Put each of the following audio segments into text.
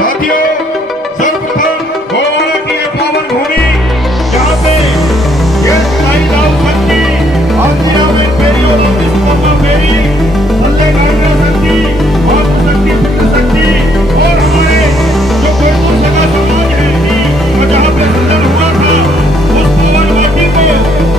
साथियों, सर्वप्रथम गोवाड़ा की ये पावन भूमि जहाँ पे ये साई राव शक्ति आंजियामेन पेरी और लंबिस्तम्मा पेरी अल्ले गांडा शक्ति मातृ शक्ति पितृ शक्ति और हमारे जो कोयतुर सगा समाज है और जहाँ पे सदन हुआ था उस पावन माटी को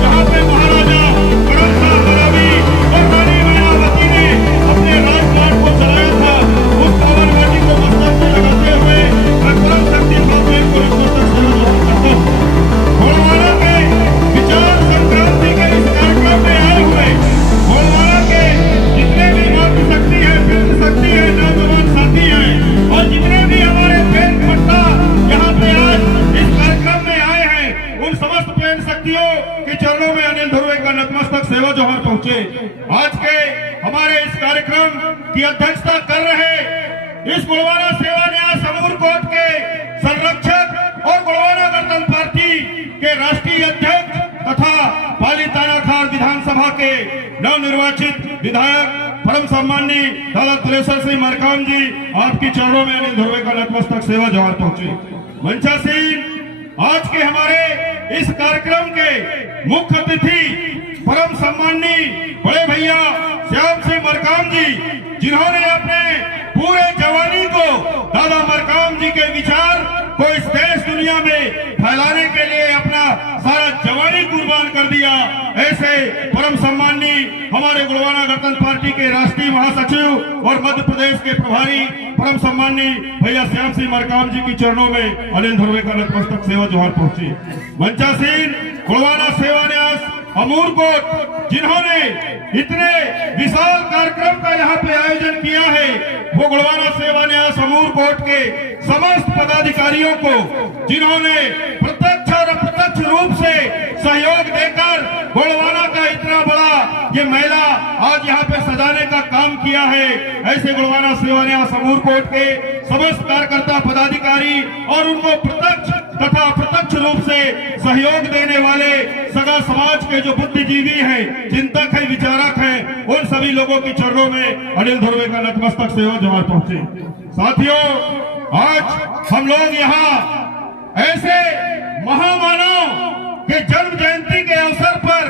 जहाँ पे महाराजा करम शाह बरावी और रानी मायावती ने अपने राजघाट को चलाया था, उस पावन माटी को मस्तक में लगाते हुए मैं परम शक्ति महादेव को एक तक सेवा करता हूँ। गोलवाड़ा के विचार संक्रांति के इस कार्यक्रम में आए हुए गोलवाड़ा के जितने भी मातृ शक्ति है, पितृ शक्ति है, नौजवान साथी हैं और जितने भी हमारे प्रेम पट्टा यहाँ पे आज इस कार्यक्रम में आए हैं, उन समस्त प्रेम शक्तियों के चरणों में अनिल ध्रुवे का नतमस्तक सेवा जोहार पहुंचे। आज के हमारे इस कार्यक्रम की अध्यक्षता कर रहे इस गोलवाड़ा सेवा न्यास समूह कोर्ट के संरक्षक और गोलवाड़ा गणतंत्र पार्टी के राष्ट्रीय अध्यक्ष तथा पाली तानाखार विधानसभा के नवनिर्वाचित विधायक परम सम्माननीय दादा तुलेश्वर सिंह मरकाम जी, आपके चरणों में अनिल ध्रुवे का नतमस्तक सेवा जोहार पहुंचे। मंचासीन, आज के हमारे इस कार्यक्रम के मुख्य अतिथि परम सम्माननीय बड़े भैया श्याम सिंह मरकाम जी, जिन्होंने अपने पूरे जवानी को दादा मरकाम जी के विचार को इस देश दुनिया में फैलाने के लिए अपना सारा जवानी कुर्बान कर दिया। ऐसे परम सम्माननीय हमारे गोलवाड़ा गणतंत्र पार्टी के राष्ट्रीय महासचिव और मध्य प्रदेश के प्रभारी परम सम्माननीय भैया श्याम सिंह मरकाम जी के चरणों में अनिल ध्रुवे का नतमस्तक सेवा जोहार पहुंची। मंचासीन, गोलवाड़ा सेवा न्यास अमूर कोट, जिन्होंने इतने विशाल कार्यक्रम का यहाँ पे आयोजन किया है, वो गोलवाड़ा सेवा न्यास अमूर कोट के समस्त पदाधिकारियों को, जिन्होंने प्रत्यक्ष और अप्रत्यक्ष रूप से सहयोग देकर गोलवाड़ा का इतना बड़ा ये मेला आज यहाँ पे सजाने का काम किया है, ऐसे गोलवाड़ा सेवा न्यास अमूर कोट के समस्त कार्यकर्ता पदाधिकारी और उनको प्रत्यक्ष तथा अप्रत्यक्ष रूप से सहयोग देने वाले सगा समाज के जो बुद्धिजीवी हैं, चिंतक हैं, विचारक हैं, उन सभी लोगों के चरणों में अनिल ध्रुवे का नतमस्तक सेवा जोहार पहुंचे। साथियों, आज हम लोग यहाँ ऐसे महामानव के जन्म जयंती के अवसर पर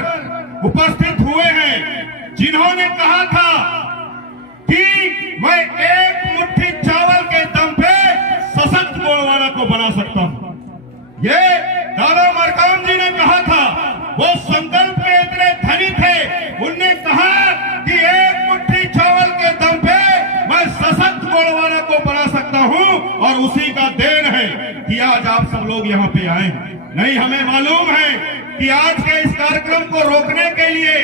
उपस्थित हुए हैं, जिन्होंने कहा था कि मैं एक मुट्ठी चावल के दम पे सशक्त गोलवाड़ा को बना सकता हूं। ये दादा मरकाम जी ने कहा था, वो संकल्प में इतने धनी थे, उनने कहा कि एक मुट्ठी चावल के दम पे मैं सशक्त गोलवाड़ा को बना सकता हूं, और उसी का देन है कि आज आप सब लोग यहाँ पे आए। नहीं, हमें मालूम है कि आज के इस कार्यक्रम को रोकने के लिए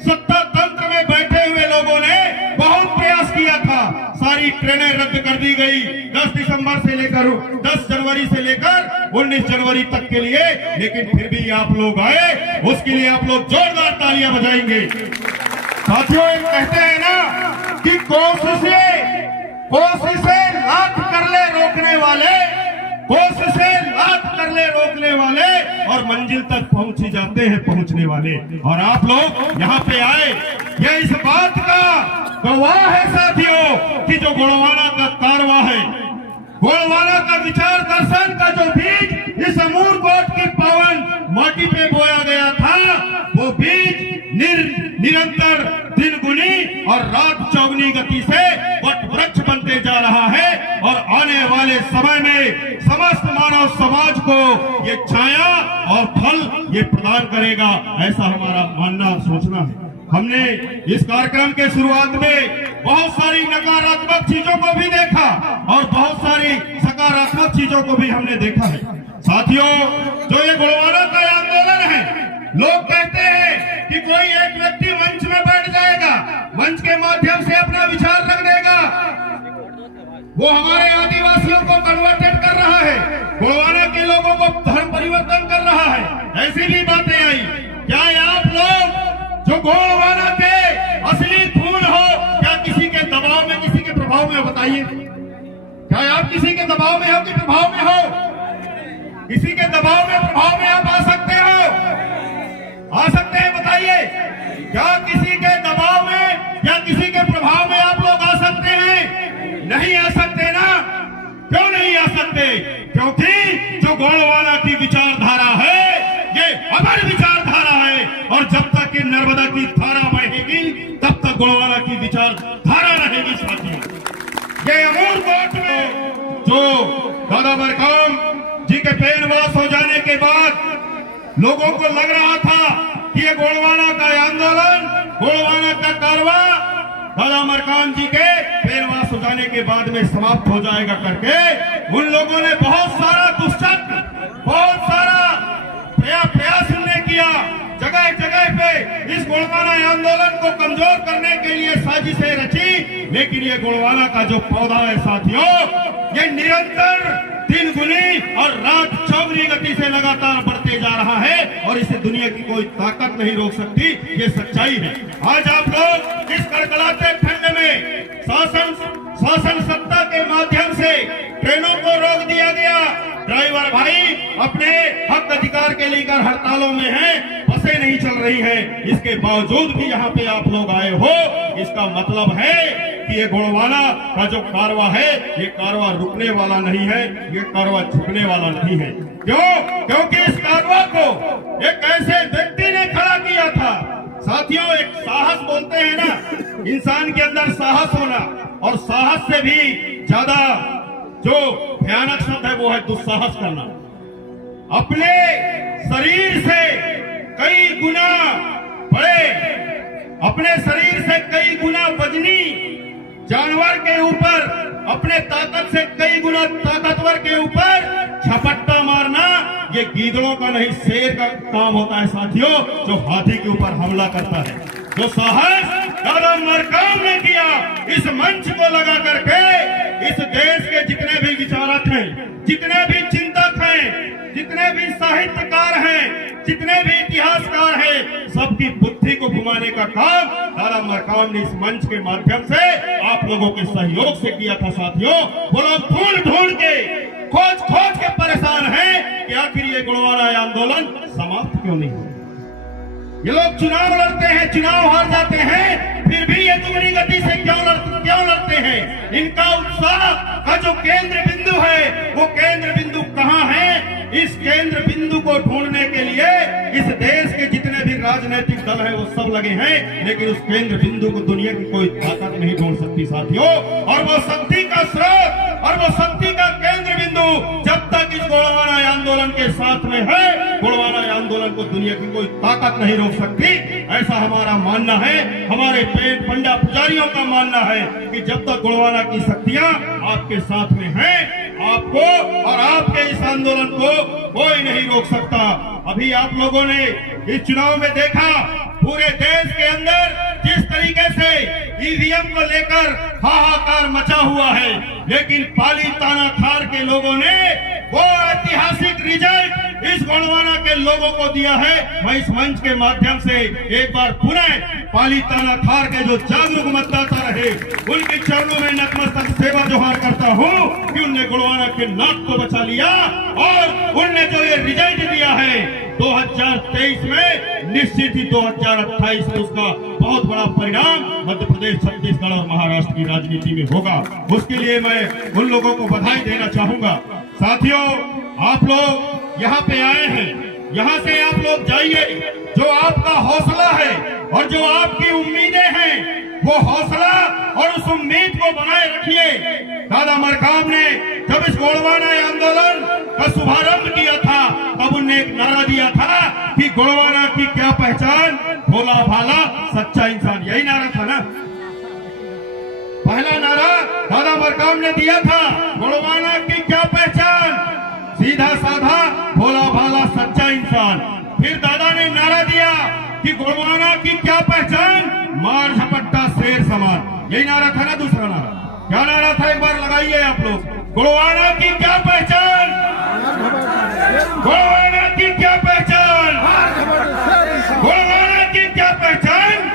सत्ता तंत्र में बैठे हुए लोगों ने बहुत प्रयास किया था, सारी ट्रेनें रद्द कर दी गई 10 दिसंबर से लेकर 10 जनवरी से लेकर 19 जनवरी तक के लिए, लेकिन फिर भी आप लोग आए, उसके लिए आप लोग जोरदार तालियां बजाएंगे। साथियों, एक कहते हैं ना कि कोशिशें लाख कर ले रोकने वाले, कोशिशें लाख कर ले रोकने वाले, और मंजिल तक पहुंच ही जाते हैं पहुंचने वाले। और आप लोग यहाँ पे आए, ये इस बात का गवाह है साथियों कि जो गोलवाड़ा का कारवा है, गोलवाड़ा का विचार दर्शन का जो बीज इस अमूर कोट की पावन माटी पे बोया गया था, वो बीज निरंतर दिन गुनी और रात चौगुनी गति से वट वृक्ष बनते जा रहा है, और आने वाले समय में समस्त मानव समाज को ये छाया और फल ये प्रदान करेगा, ऐसा हमारा मानना सोचना है। हमने इस कार्यक्रम के शुरुआत में बहुत सारी नकारात्मक चीजों को भी देखा और बहुत सारी सकारात्मक चीजों को भी हमने देखा है। साथियों, जो ये गोलवाड़ा का आंदोलन है, लोग कहते हैं कि कोई एक व्यक्ति मंच में बैठ जाएगा, मंच के माध्यम से अपना विचार रख देगा, वो हमारे आदिवासियों को कन्वर्टेड कर रहा है, गोलवाड़ा के लोगों को धर्म परिवर्तन कर रहा है, ऐसी भी बातें आई। क्या आप लोग जो गोलवाड़ा के असली खून हो, क्या किसी के दबाव में, किसी के प्रभाव में, बताइए, क्या आप किसी के दबाव में हो कि प्रभाव में हो? किसी के दबाव में, प्रभाव में आप आ सकते हो? आ सकते हैं? बताइए, क्या किसी के दबाव में या किसी के प्रभाव में आप लोग आ सकते हैं? नहीं आ सकते ना? क्यों नहीं सकते, क्योंकि जो गोलवाना की विचारधारा है ये अमर विचारधारा है, और जब तक ये नर्मदा की धारा बहेगी तब तक गोलवाना की विचारधारा रहेगी। साथियों, ये अमूर कोर्ट में जो दादा मरकाम जी के पेनवास हो जाने के बाद लोगों को लग रहा था कि ये गोलवाना का आंदोलन, गोलवाना का कारवा दादा मरकाम जी के पेनवास हो जाने के बाद में समाप्त हो जाएगा करके उन लोगों ने बहुत सारा दुष्चक्र, बहुत सारा प्रयास उन्होंने किया। जगह जगह पे इस गोलवाना आंदोलन को कमजोर करने के लिए साजिशें रची, लेकिन ये गोलवाना का जो पौधा है साथियों, ये निरंतर दिन गुनी और रात चौगुनी गति से लगातार बढ़ते जा रहा है, और इसे दुनिया की कोई ताकत नहीं रोक सकती। ये सच्चाई है। आज आप लोग इस कड़कड़ाते ठंड में शासन सत्ता के माध्यम से ट्रेनों को रोक दिया गया, ड्राइवर भाई अपने हक अधिकार के लेकर हड़तालों में हैं, बसें नहीं चल रही हैं, इसके बावजूद भी यहाँ पे आप लोग आए हो। इसका मतलब है कि ये गोलवाना का जो कारवा है, ये कारवा रुकने वाला नहीं है, ये कारवा झुकने वाला नहीं है। क्यों? क्योंकि इस कारवा को एक ऐसे व्यक्ति ने खड़ा किया था। साथियों, एक साहस बोलते हैं ना, इंसान के अंदर साहस होना, और साहस से भी ज्यादा जो भयानक शब्द है वो है दुस्साहस करना। अपने शरीर से कई गुना बड़े, अपने शरीर से कई गुना वजनी जानवर के ऊपर, अपने ताकत से कई गुना ताकतवर के ऊपर झपट्टा मारना, ये गीदड़ों का नहीं शेर का काम होता है साथियों, जो हाथी के ऊपर हमला करता है। जो साहस दादा मरकाम ने किया, इस मंच को लगा करके इस देश के जितने भी विचारक हैं, जितने भी चिंतक हैं, जितने भी साहित्यकार हैं, जितने भी इतिहासकार हैं, सबकी बुद्धि को घुमाने का काम दादा मरकाम ने इस मंच के माध्यम से आप लोगों के सहयोग से किया था। साथियों, वो लोग ढूंढ के खोज के परेशान हैं कि आखिर ये गोलवाना आंदोलन समाप्त क्यों नहीं हो। ये लोग चुनाव लड़ते हैं, चुनाव हार जाते हैं, फिर भी ये दुगनी गति से क्यों लड़ते हैं। इनका उत्साह का जो केंद्र बिंदु है, वो केंद्र बिंदु कहाँ है? इस केंद्र बिंदु को ढूंढने के लिए इस देश के जितने भी राजनीतिक दल हैं वो सब लगे हैं, लेकिन उस केंद्र बिंदु को दुनिया की कोई ताकत नहीं ढूंढ सकती साथियों। और वो शक्ति का स्रोत और वो शक्ति का केंद्र बिंदु जब तक इस गोलवाना आंदोलन के साथ में है, गोलवाना आंदोलन को दुनिया की कोई ताकत नहीं रोक सकती। ऐसा हमारा मानना है, हमारे पेट पंडा पुजारियों का मानना है कि जब तक गोलवाना की शक्तियां आपके साथ में हैं, आपको और आपके इस आंदोलन को कोई नहीं रोक सकता। अभी आप लोगों ने इस चुनाव में देखा, पूरे देश के अंदर जिस तरीके से ईवीएम को लेकर हाहाकार मचा हुआ है, लेकिन पाली ताना खार के लोगों ने वो ऐतिहासिक रिजल्ट इस गोलवाना के लोगों को दिया है। मैं इस मंच के माध्यम से एक बार पुनः पाली ताना खार के जो जागरूक मतदाता रहे, उनके चरणों में नतमस्तक सेवा जोहार करता हूँ कि उनने गोलवाना के नाक को बचा लिया, और उनने जो ये रिजल्ट दिया है 2023 में, निश्चित ही 2028 में उसका बहुत बड़ा परिणाम मध्य प्रदेश, छत्तीसगढ़ और महाराष्ट्र की राजनीति में होगा। उसके लिए मैं उन लोगों को बधाई देना चाहूंगा। साथियों, आप लोग यहाँ पे आए हैं, यहाँ से आप लोग जाइए। जो आपका हौसला है और जो आपकी उम्मीदें हैं, वो हौसला और उस उम्मीद को बनाए रखिए। दादा मरकाम ने जब इस गोलवाना आंदोलन का शुभारंभ किया था, तब उन्होंने एक नारा दिया था कि गोलवाना की क्या पहचान, भोला भाला सच्चा इंसान। यही नारा था ना, पहला नारा दादा मरकाम ने दिया था, गोलवाना की क्या पहचान, सीधा साधा भोला भाला सच्चा इंसान। फिर दादा ने नारा दिया कि गोलवाना की क्या पहचान, मार झपट्टा शेर समान। यही नारा था ना। दूसरा नारा क्या नारा था, एक बार लगाइए आप लोग। गोलवाना की क्या पहचान, गोलवाना की क्या पहचान, गोलवाना की क्या पहचान।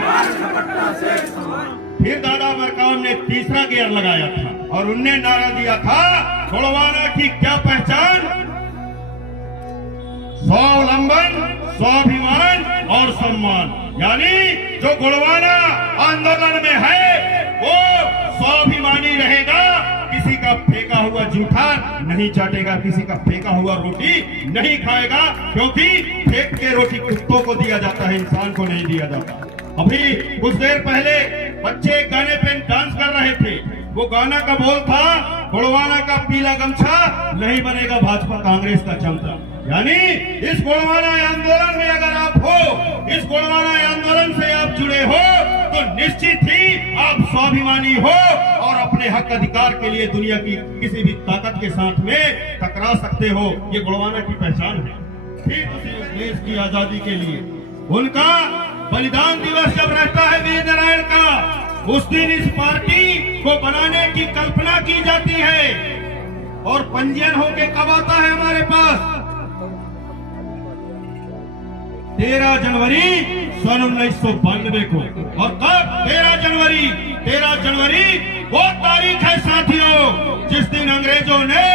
फिर दादा मरकाम ने तीसरा गियर लगाया था और उनने नारा दिया था, गोलवाना की क्या पहचान, स्वावलंबन, स्वाभिमान और सम्मान। यानी जो गोलवाना आंदोलन में है वो स्वाभिमानी रहेगा, किसी का फेंका हुआ जूठा नहीं चाटेगा, किसी का फेंका हुआ रोटी नहीं खाएगा, क्योंकि फेंक के रोटी कुत्तों को दिया जाता है, इंसान को नहीं दिया जाता। अभी कुछ देर पहले बच्चे एक गाने पे डांस कर रहे थे। वो गाना का बोल था, गोड़वाना का पीला गमछा नहीं बनेगा भाजपा कांग्रेस का चमचा। यानी इस गोड़वाना आंदोलन में अगर आप हो, इस गोड़वाना आंदोलन से आप जुड़े हो, तो निश्चित ही आप स्वाभिमानी हो और अपने हक अधिकार के लिए दुनिया की किसी भी ताकत के साथ में टकरा सकते हो। ये गोड़वाना की पहचान है। ठीक उसी देश की आजादी के लिए उनका बलिदान दिवस जब रहता है वीर नारायण का, उस दिन इस पार्टी को बनाने की कल्पना की जाती है और पंजीयन होके कब आता है हमारे पास? 13 जनवरी सन 1992 को। और कब? 13 जनवरी। 13 जनवरी वो तारीख है साथियों, जिस दिन अंग्रेजों ने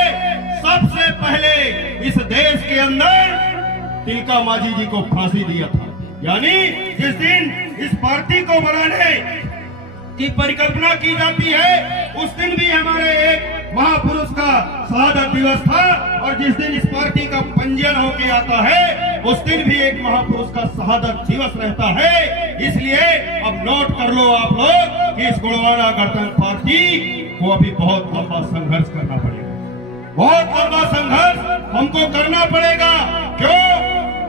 सबसे पहले इस देश के अंदर तिलका मांझी जी को फांसी दिया था। यानी जिस दिन इस पार्टी को बनाने की परिकल्पना की जाती है, उस दिन भी हमारे एक महापुरुष का शहादत दिवस था, और जिस दिन इस पार्टी का पंजीयन होके आता है, उस दिन भी एक महापुरुष का शहादत दिवस रहता है। इसलिए अब नोट कर लो आप लोग कि इस गोड़वाना गणतंत्र पार्टी को अभी बहुत लंबा संघर्ष करना पड़ेगा, बहुत लंबा संघर्ष हमको करना पड़ेगा। क्यों?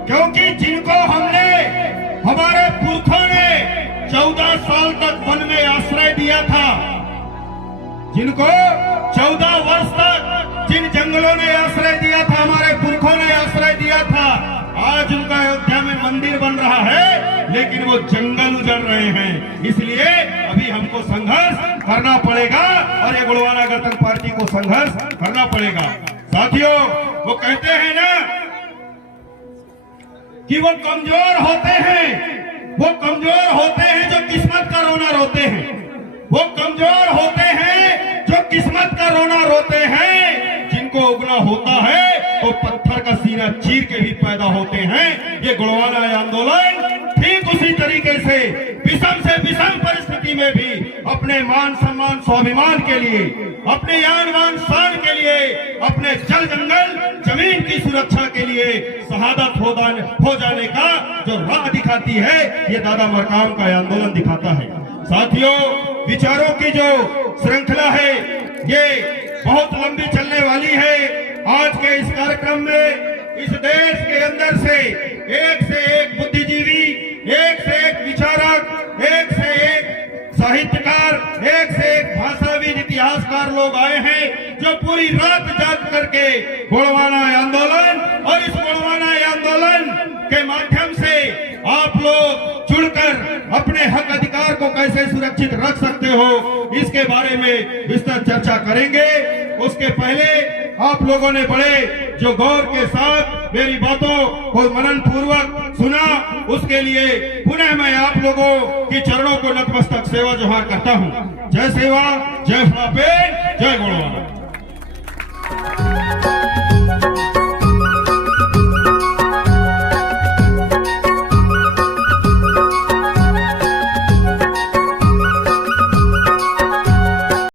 क्योंकि जिनको हमने, हमारे पुरखों ने 14 साल तक वन में आश्रय दिया था, जिनको 14 वर्ष तक जिन जंगलों ने आश्रय दिया था, हमारे पुरखों ने आश्रय दिया था, आज उनका अयोध्या में मंदिर बन रहा है, लेकिन वो जंगल उजड़ रहे हैं। इसलिए अभी हमको संघर्ष करना पड़ेगा और ये गोड़वाना गणतंत्र पार्टी को संघर्ष करना पड़ेगा। साथियों, वो कहते हैं ना कि वो कमजोर होते हैं, वो कमजोर होते हैं जो किस्मत का रोना रोते हैं, वो कमजोर होते हैं जो किस्मत का रोना रोते हैं। जिनको उगना होता है वो पत्थर का सीना चीर के भी पैदा होते हैं। ये गोड़वाना आंदोलन ठीक उसी तरीके से विषम से विषम परिस्थिति में भी अपने मान सम्मान स्वाभिमान के लिए, अपने यान मान शान के लिए, अपने जल जंगल जमीन की सुरक्षा के लिए शहादत हो जाने का जो राह दिखाती है, ये दादा मरकाम का आंदोलन दिखाता है। साथियों, विचारों की जो श्रृंखला है ये बहुत लंबी चलने वाली है। आज के इस कार्यक्रम में इस देश के अंदर से एक बुद्धिजीवी, एक से एक विचारक, एक से एक साहित्यकार, एक से एक भाषाविद, इतिहासकार लोग आए हैं, जो पूरी रात जाग करके गोड़वाना आंदोलन और इस गोड़वाना आंदोलन के माध्यम से आप लोग जुड़कर अपने हक अधिकार को कैसे सुरक्षित रख सकते हो, इसके बारे में विस्तृत चर्चा करेंगे। उसके पहले आप लोगों ने बड़े जो गौर के साथ मेरी बातों को मनन पूर्वक सुना, उसके लिए पुनः मैं आप लोगों की चरणों को नतमस्तक सेवा जोहार करता हूँ। जय सेवा, जय फुलापेन, जय गोड़वाना।